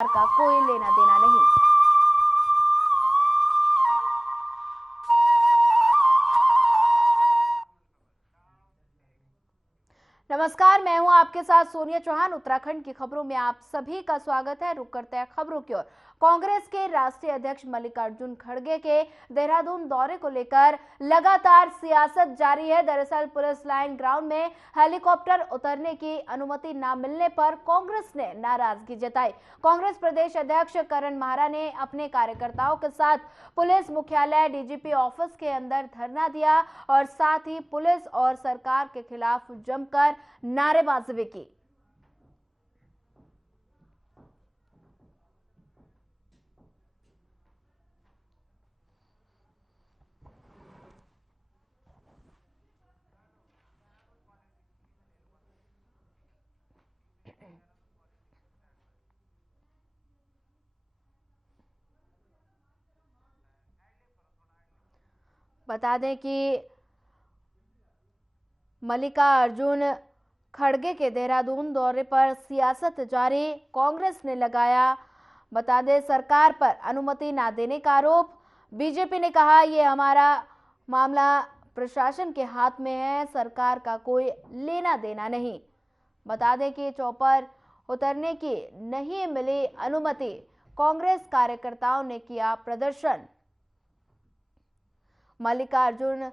का कोई लेना देना नहीं। नमस्कार, मैं हूं आपके साथ सोनिया चौहान। उत्तराखंड की खबरों में आप सभी का स्वागत है। रुक करते हैं खबरों की ओर। कांग्रेस के राष्ट्रीय अध्यक्ष मल्लिकार्जुन खड़गे के देहरादून दौरे को लेकर लगातार सियासत जारी है। दरअसल पुलिस लाइन ग्राउंड में हेलीकॉप्टर उतरने की अनुमति न मिलने पर कांग्रेस ने नाराजगी जताई। कांग्रेस प्रदेश अध्यक्ष करण माहरा ने अपने कार्यकर्ताओं के साथ पुलिस मुख्यालय डीजीपी ऑफिस के अंदर धरना दिया और साथ ही पुलिस और सरकार के खिलाफ जमकर नारेबाजी भी की। बता दें कि मल्लिकार्जुन खड़गे के देहरादून दौरे पर सियासत जारी, कांग्रेस ने लगाया बता दें सरकार पर अनुमति ना देने का आरोप। बीजेपी ने कहा ये हमारा मामला प्रशासन के हाथ में है, सरकार का कोई लेना देना नहीं। बता दें कि चौपर उतरने की नहीं मिली अनुमति, कांग्रेस कार्यकर्ताओं ने किया प्रदर्शन। मल्लिकार्जुन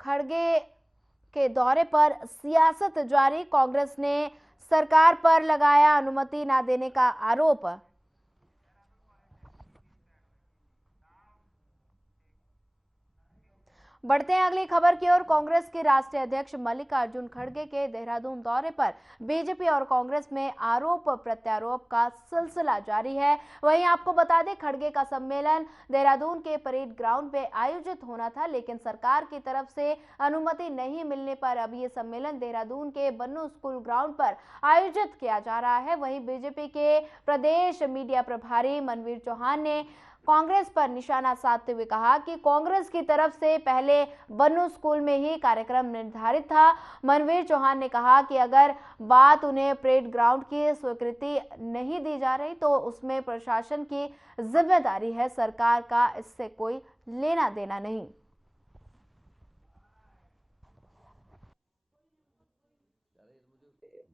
खड़गे के दौरे पर सियासत जारी, कांग्रेस ने सरकार पर लगाया अनुमति ना देने का आरोप। बढ़ते हैं अगली खबर की ओर। कांग्रेस के राष्ट्रीय अध्यक्ष मल्लिकार्जुन खड़गे के देहरादून दौरे पर बीजेपी और कांग्रेस में आरोप प्रत्यारोप का सिलसिला जारी है। वहीं आपको बता दें खड़गे का सम्मेलन देहरादून के परेड ग्राउंड पे आयोजित होना था, लेकिन सरकार की तरफ से अनुमति नहीं मिलने पर अब ये सम्मेलन देहरादून के बन्नू स्कूल ग्राउंड पर आयोजित किया जा रहा है। वहीं बीजेपी के प्रदेश मीडिया प्रभारी मनवीर चौहान ने कांग्रेस पर निशाना साधते हुए कहा कि कांग्रेस की तरफ से पहले बन्नू स्कूल में ही कार्यक्रम निर्धारित था। मनवीर चौहान ने कहा कि अगर बात उन्हें परेड ग्राउंड की स्वीकृति नहीं दी जा रही तो उसमें प्रशासन की जिम्मेदारी है, सरकार का इससे कोई लेना देना नहीं।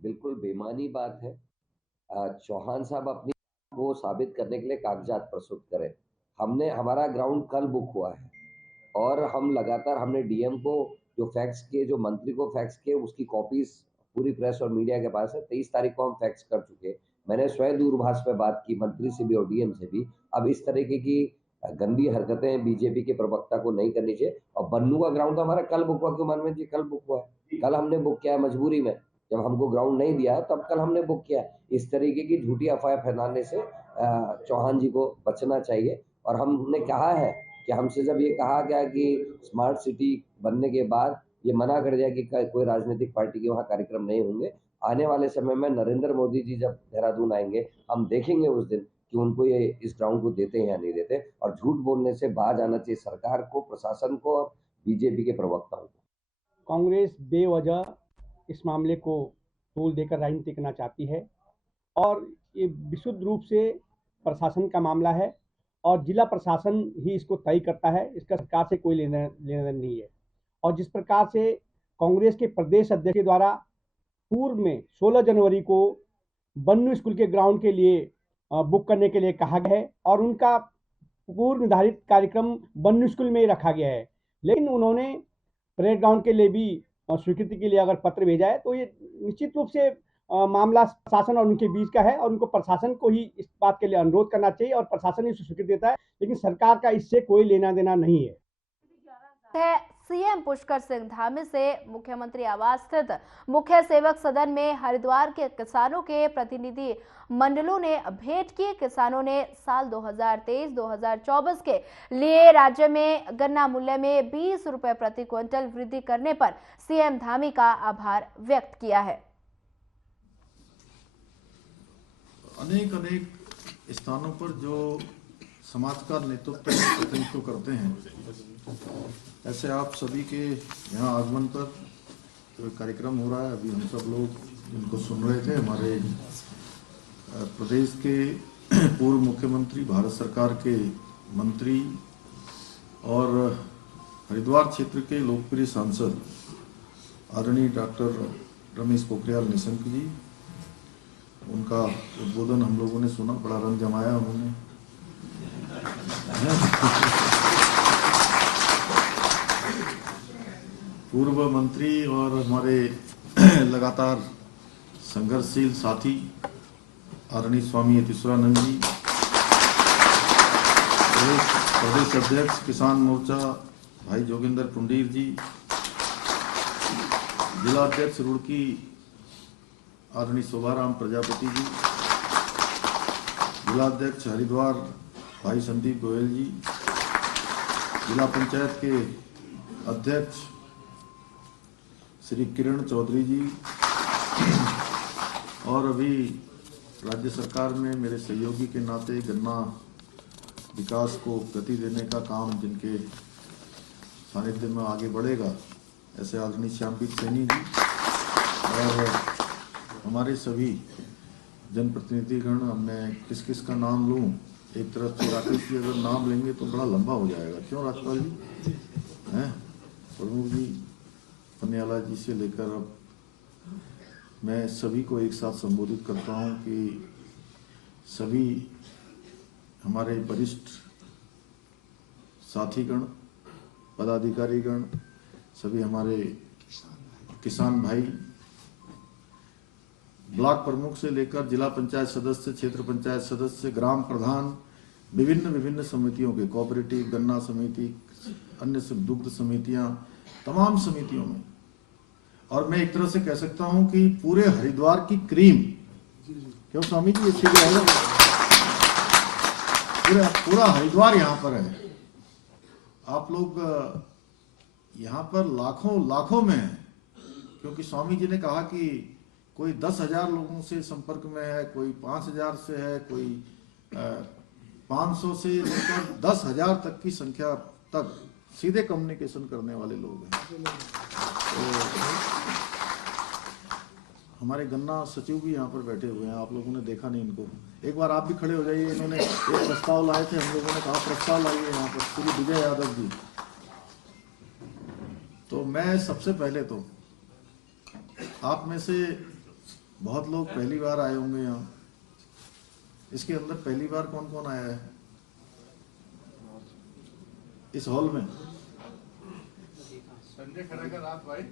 बिल्कुल बेमानी बात है। चौहान साहब अपनी को साबित करने के लिए कागजात प्रस्तुत करें। हमारा ग्राउंड कल बुक हुआ है और हम लगातार हमने डीएम को जो फैक्स किए, जो मंत्री को फैक्स किए, उसकी कॉपीज पूरी प्रेस और मीडिया के पास है। 23 तारीख को हम फैक्स कर चुके। मैंने स्वयं दूरभाष पे बात की मंत्री से भी और डीएम से भी। अब इस तरीके की गंदी हरकतें बीजेपी के प्रवक्ता को नहीं करनी चाहिए। और बन्नू का ग्राउंड तो हमारा कल बुक हुआ, क्यों मनमीत जी? कल बुक हुआ है, कल हमने बुक किया है मजबूरी में। जब हमको ग्राउंड नहीं दिया तब कल हमने बुक किया। इस तरीके की झूठी अफवाह फैलाने से चौहान जी को बचना चाहिए। और हमने कहा है कि हमसे जब ये कहा गया कि स्मार्ट सिटी बनने के बाद ये मना कर दिया कि कोई राजनीतिक पार्टी के वहाँ कार्यक्रम नहीं होंगे। आने वाले समय में नरेंद्र मोदी जी जब देहरादून आएंगे, हम देखेंगे उस दिन कि उनको ये इस ग्राउंड को देते हैं या नहीं देते। और झूठ बोलने से बाज आना चाहिए सरकार को, प्रशासन को और बीजेपी के प्रवक्ताओं को। कांग्रेस बेवजह इस मामले को तूल देकर राजनीति करना चाहती है और ये विशुद्ध रूप से प्रशासन का मामला है और जिला प्रशासन ही इसको तय करता है। इसका सरकार से कोई लेना देना नहीं है। और जिस प्रकार से कांग्रेस के प्रदेश अध्यक्ष के द्वारा पूर्व में 16 जनवरी को बन्नू स्कूल के ग्राउंड के लिए बुक करने के लिए कहा गया है और उनका पूर्व निर्धारित कार्यक्रम बन्नू स्कूल में ही रखा गया है, लेकिन उन्होंने परेड ग्राउंड के लिए भी स्वीकृति के लिए अगर पत्र भेजा है तो ये निश्चित रूप से मामला प्रशासन और उनके बीच का है और उनको प्रशासन को ही इस बात के लिए अनुरोध करना चाहिए और प्रशासन ही स्वीकृति देता है, लेकिन सरकार का इससे कोई लेना देना नहीं है। सीएम पुष्कर सिंह धामी से मुख्यमंत्री आवास स्थित मुख्य सेवक सदन में हरिद्वार के किसानों के प्रतिनिधि मंडलों ने भेंट की। किसानों ने साल 2023-2024 के लिए राज्य में गन्ना मूल्य में 20 रुपए प्रति क्विंटल वृद्धि करने पर सीएम धामी का आभार व्यक्त किया है। अनेक स्थानों पर जो समाज का नेतृत्व प्रतिनिधित्व करते हैं, ऐसे आप सभी के यहाँ आगमन पर जो कार्यक्रम हो रहा है, अभी हम सब लोग जिनको सुन रहे थे, हमारे प्रदेश के पूर्व मुख्यमंत्री, भारत सरकार के मंत्री और हरिद्वार क्षेत्र के लोकप्रिय सांसद आदरणीय डॉक्टर रमेश पोखरियाल निशंक जी, उनका उद्बोधन हम लोगों ने सुना, बड़ा रंग जमाया उन्होंने। पूर्व मंत्री और हमारे लगातार संघर्षशील साथी आदरणीय स्वामी यतीश्वरानंद जी, प्रदेश अध्यक्ष किसान मोर्चा भाई जोगिंदर पुंडीर जी, जिला अध्यक्ष रुड़की आदरणीय शोभाराम प्रजापति जी, जिला अध्यक्ष हरिद्वार भाई संदीप गोयल जी, जिला पंचायत के अध्यक्ष श्री किरण चौधरी जी, और अभी राज्य सरकार में मेरे सहयोगी के नाते गन्ना विकास को गति देने का काम जिनके सानिध्य में आगे बढ़ेगा, ऐसे आदरणीय श्यामपीत सैनी जी, और हमारे सभी जनप्रतिनिधिगण। मैं किस किस का नाम लूं? एक तरफ से राकेश जी अगर नाम लेंगे तो बड़ा लंबा हो जाएगा, क्यों राजपाल जी हैं, प्रमुख जी, पन्याला जी से लेकर अब मैं सभी को एक साथ संबोधित करता हूं कि सभी हमारे वरिष्ठ साथीगण, पदाधिकारीगण, सभी हमारे किसान भाई, ब्लॉक प्रमुख से लेकर जिला पंचायत सदस्य, क्षेत्र पंचायत सदस्य, ग्राम प्रधान, विभिन्न समितियों के, कोऑपरेटिव, गन्ना समिति, अन्य दुग्ध समितियां, तमाम समितियों में, और मैं एक तरह से कह सकता हूं कि पूरे हरिद्वार की क्रीम, क्यों स्वामी जी, ये ठीक रहेगा, पूरा हरिद्वार यहाँ पर है। आप लोग यहाँ पर लाखों में हैं, क्योंकि स्वामी जी ने कहा कि कोई 10,000 लोगों से संपर्क में है, कोई 5,000 से है, कोई 500 से लेकर 10,000 तक की संख्या तक सीधे कम्युनिकेशन करने वाले लोग हैं। तो हमारे गन्ना सचिव भी यहाँ पर बैठे हुए हैं, आप लोगों ने देखा नहीं इनको, एक बार आप भी खड़े हो जाइए। इन्होंने एक प्रस्ताव लाए थे, हम लोगों ने कहा प्रस्ताव लाइए यहाँ पर, श्री विजय यादव जी। तो मैं सबसे पहले तो आप में से बहुत लोग पहली बार आए होंगे यहाँ, इसके अंदर पहली बार कौन कौन आया है इस हॉल में? संजय खड़ा कर आप भाई,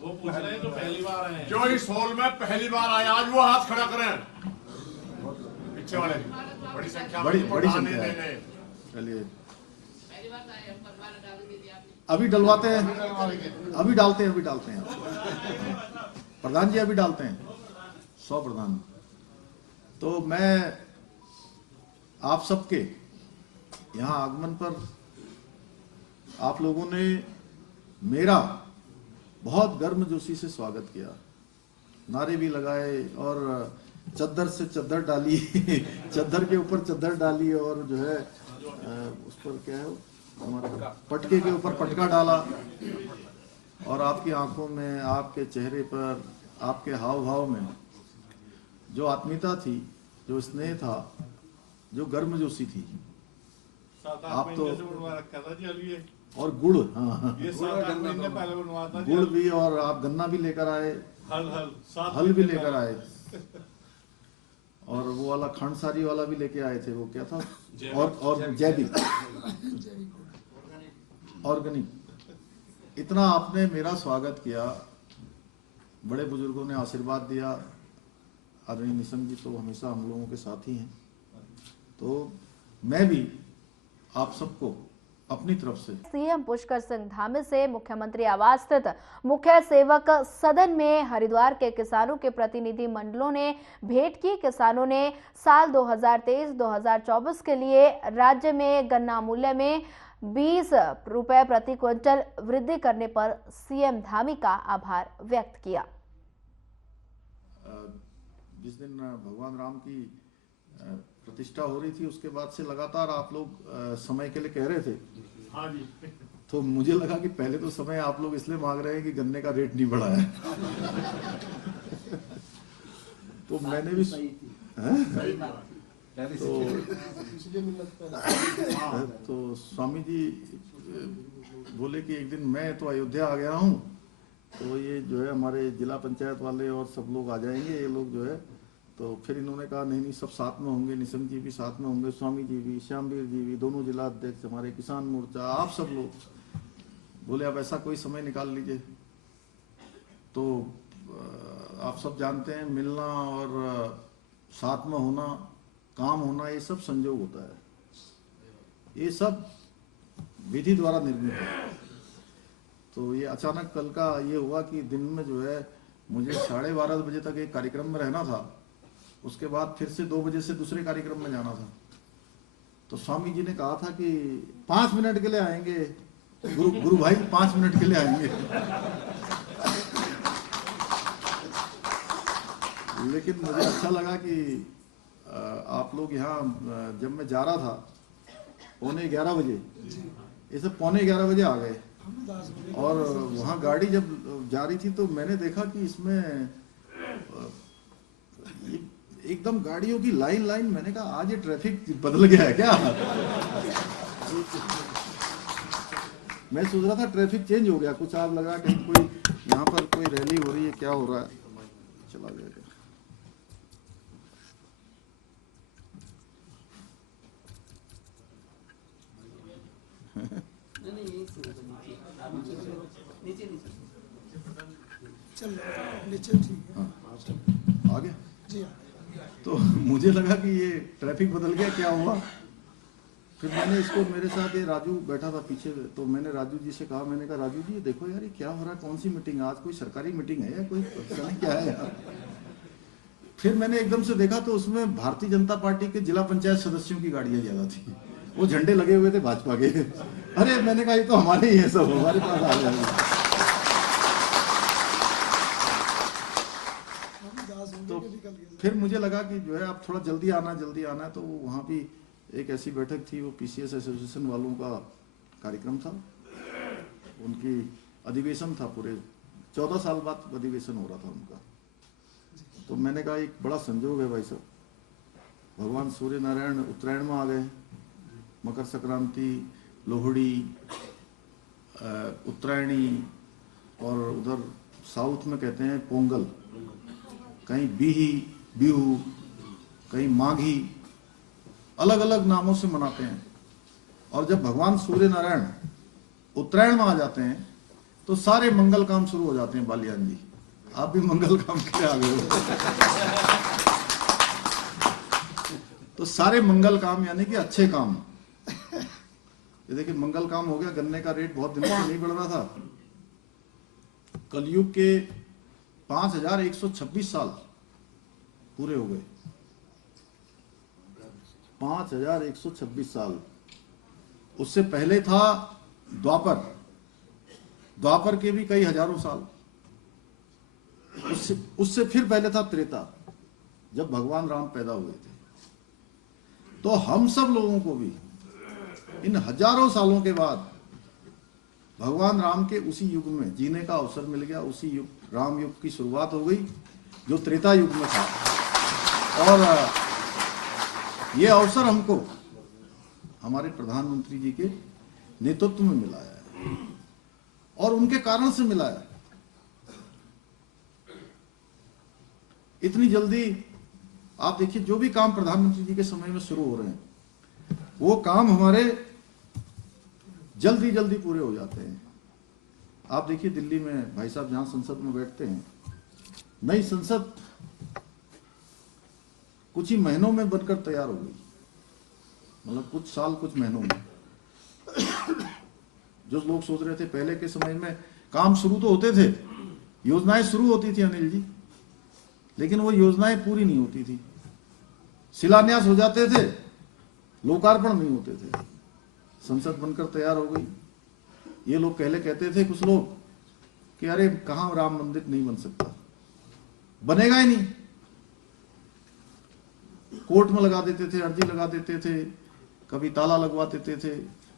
वो पूछ रहे हैं जो पहली बार आए हैं, जो इस हॉल में पहली बार आए आज वो हाथ खड़ा करें, पीछे वाले बड़ी संख्या, बड़ी संख्या है। चलिए अभी डलवाते हैं, अभी डालते हैं प्रधान जी, अभी डालते हैं 100 प्रधान। तो मैं आप सबके यहाँ आगमन पर आप लोगों ने मेरा बहुत गर्मजोशी से स्वागत किया, नारे भी लगाए और चद्दर से चद्दर डाली चद्दर के ऊपर चद्दर डाली, और जो है उस पर क्या है हमारा पटके के ऊपर पटका डाला, और आपकी आंखों में, आपके चेहरे पर, आपके हाव भाव में जो आत्मीयता थी, जो स्नेह था, जो गर्मजोशी थी, आप तो और गुड़, हाँ गुड़ भी, और आप गन्ना भी लेकर आए, हल भी लेकर आए, और वो वाला खंडसारी वाला भी लेके आए थे, वो क्या था, और जैविक ऑर्गेनिक। इतना आपने मेरा स्वागत किया, बड़े बुजुर्गों ने आशीर्वाद दिया, आदरणीय निशंक जी तो हमेशा हम लोगों के साथ ही हैं। तो मैं भी आप सबको अपनी तरफ से सीएम पुष्कर सिंह धामी से मुख्यमंत्री आवास स्थित मुख्य सेवक सदन में हरिद्वार के किसानों के प्रतिनिधि मंडलों ने भेंट की। किसानों ने साल 2023-2024 के लिए राज्य में गन्ना मूल्य में 20 रुपए प्रति क्विंटल वृद्धि करने पर सीएम धामी का आभार व्यक्त किया। जिस दिन भगवान राम की प्रतिष्ठा हो रही थी, उसके बाद से लगातार आप लोग समय के लिए कह रहे थे। हाँ जी। तो मुझे लगा कि पहले तो समय आप लोग इसलिए मांग रहे हैं कि गन्ने का रेट नहीं बढ़ा है तो मैंने भी तो स्वामी जी बोले कि एक दिन मैं तो अयोध्या आ गया हूँ, तो ये जो है हमारे जिला पंचायत वाले और सब लोग आ जाएंगे, ये लोग जो है। तो फिर इन्होंने कहा नहीं नहीं, सब साथ में होंगे, निशंक जी भी साथ में होंगे, स्वामी जी भी, श्यामवीर जी भी, दोनों जिला अध्यक्ष, हमारे किसान मोर्चा, आप सब लोग। बोले अब ऐसा कोई समय निकाल लीजिए। तो आप सब जानते हैं, मिलना और साथ में होना, काम होना, ये सब संजोग होता है, ये सब विधि द्वारा निर्मित है। तो ये अचानक कल का ये हुआ कि दिन में जो है मुझे 12:30 बजे तक एक कार्यक्रम में रहना था, उसके बाद फिर से 2 बजे से दूसरे कार्यक्रम में जाना था। तो स्वामी जी ने कहा था कि 5 मिनट के लिए आएंगे, गुरु भाई 5 मिनट के लिए आएंगे। लेकिन मुझे अच्छा लगा कि आप लोग यहाँ, जब मैं जा रहा था 11:15 बजे, ये सब 11:15 बजे आ गए, और वहाँ गाड़ी जब जा रही थी तो मैंने देखा कि इसमें एकदम गाड़ियों की लाइन, मैंने कहा आज ये ट्रैफिक बदल गया है क्या? मैं सोच रहा था ट्रैफिक चेंज हो गया कुछ, आप लगा कहीं कोई यहाँ पर कोई रैली हो रही है, क्या हो रहा है, चला गया क्या? आ गया जी। तो मुझे लगा कि ये ट्रैफिक बदल गया, क्या हुआ? फिर मैंने इसको, मेरे साथ ये राजू बैठा था पीछे, तो मैंने राजू जी से कहा, मैंने कहा राजू जी देखो यार ये क्या हो रहा है, कौन सी मीटिंग है आज, कोई सरकारी मीटिंग है या कोई पता नहीं क्या है यार। फिर मैंने एकदम से देखा तो उसमें भारतीय जनता पार्टी के जिला पंचायत सदस्यों की गाड़ियां ज्यादा थी, वो झंडे लगे हुए थे भाजपा के। अरे मैंने कहा ये तो हमारे ही है, सब हमारे पास आ जाएंगे। तो फिर मुझे लगा कि जो है अब थोड़ा जल्दी आना है। तो वहाँ भी एक ऐसी बैठक थी, वो पीसीएस एसोसिएशन वालों का कार्यक्रम था, उनकी अधिवेशन था, पूरे 14 साल बाद अधिवेशन हो रहा था उनका। तो मैंने कहा एक बड़ा संजोग है भाई साहब, भगवान सूर्य नारायण उत्तरायण में आ गए, मकर संक्रांति, लोहड़ी, उत्तरायणी, और उधर साउथ में कहते हैं पोंगल, कहीं बिहू, कहीं माघी, अलग अलग नामों से मनाते हैं। और जब भगवान सूर्य नारायण उत्तरायण में आ जाते हैं तो सारे मंगल काम शुरू हो जाते हैं। बालियान जी, आप भी मंगल काम के आ गए हो। तो सारे मंगल काम यानी कि अच्छे काम। ये देखिए मंगल काम हो गया, गन्ने का रेट बहुत दिनों से नहीं बढ़ रहा था, कलयुग के 5126 साल पूरे हो गए। 5126 साल। उससे पहले था द्वापर के भी कई हजारों साल। उससे फिर पहले था त्रेता, जब भगवान राम पैदा हुए थे। तो हम सब लोगों को भी इन हजारों सालों के बाद भगवान राम के उसी युग में जीने का अवसर मिल गया। उसी युग, राम युग की शुरुआत हो गई जो त्रेता युग में था। और ये अवसर हमको हमारे प्रधानमंत्री जी के नेतृत्व में मिला है और उनके कारण से मिला है। इतनी जल्दी आप देखिए, जो भी काम प्रधानमंत्री जी के समय में शुरू हो रहे हैं वो काम हमारे जल्दी जल्दी पूरे हो जाते हैं। आप देखिए दिल्ली में भाई साहब जहां संसद में बैठते हैं, नई संसद कुछ ही महीनों में बनकर तैयार हो गई, मतलब कुछ साल कुछ महीनों में। जो लोग सोच रहे थे पहले के समय में काम शुरू तो होते थे, योजनाएं शुरू होती थी अनिल जी, लेकिन वो योजनाएं पूरी नहीं होती थी। शिलान्यास हो जाते थे, लोकार्पण नहीं होते थे। संसद बनकर तैयार हो गई। ये लोग पहले कहते थे कुछ लोग कि अरे कहां राम मंदिर नहीं बन सकता, बनेगा ही नहीं। कोर्ट में लगा देते थे, अर्जी लगा देते थे, कभी ताला लगवा देते थे,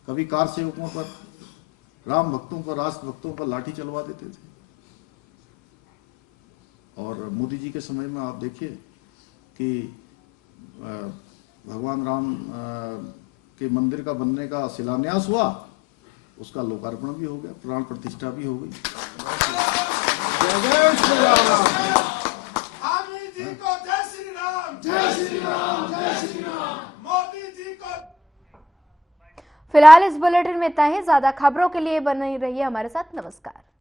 कभी कार सेवकों पर, राम भक्तों पर, राष्ट्र भक्तों पर लाठी चलवा देते थे। और मोदी जी के समय में आप देखिए कि भगवान राम के मंदिर का बनने का शिलान्यास हुआ, उसका लोकार्पण भी हो गया, प्राण प्रतिष्ठा भी हो गई। जी को जय श्री राम, जय श्री राम, जय श्री राम। मोदी जी को। फिलहाल इस बुलेटिन में इतना ही। ज्यादा खबरों के लिए बने रहिए हमारे साथ। नमस्कार।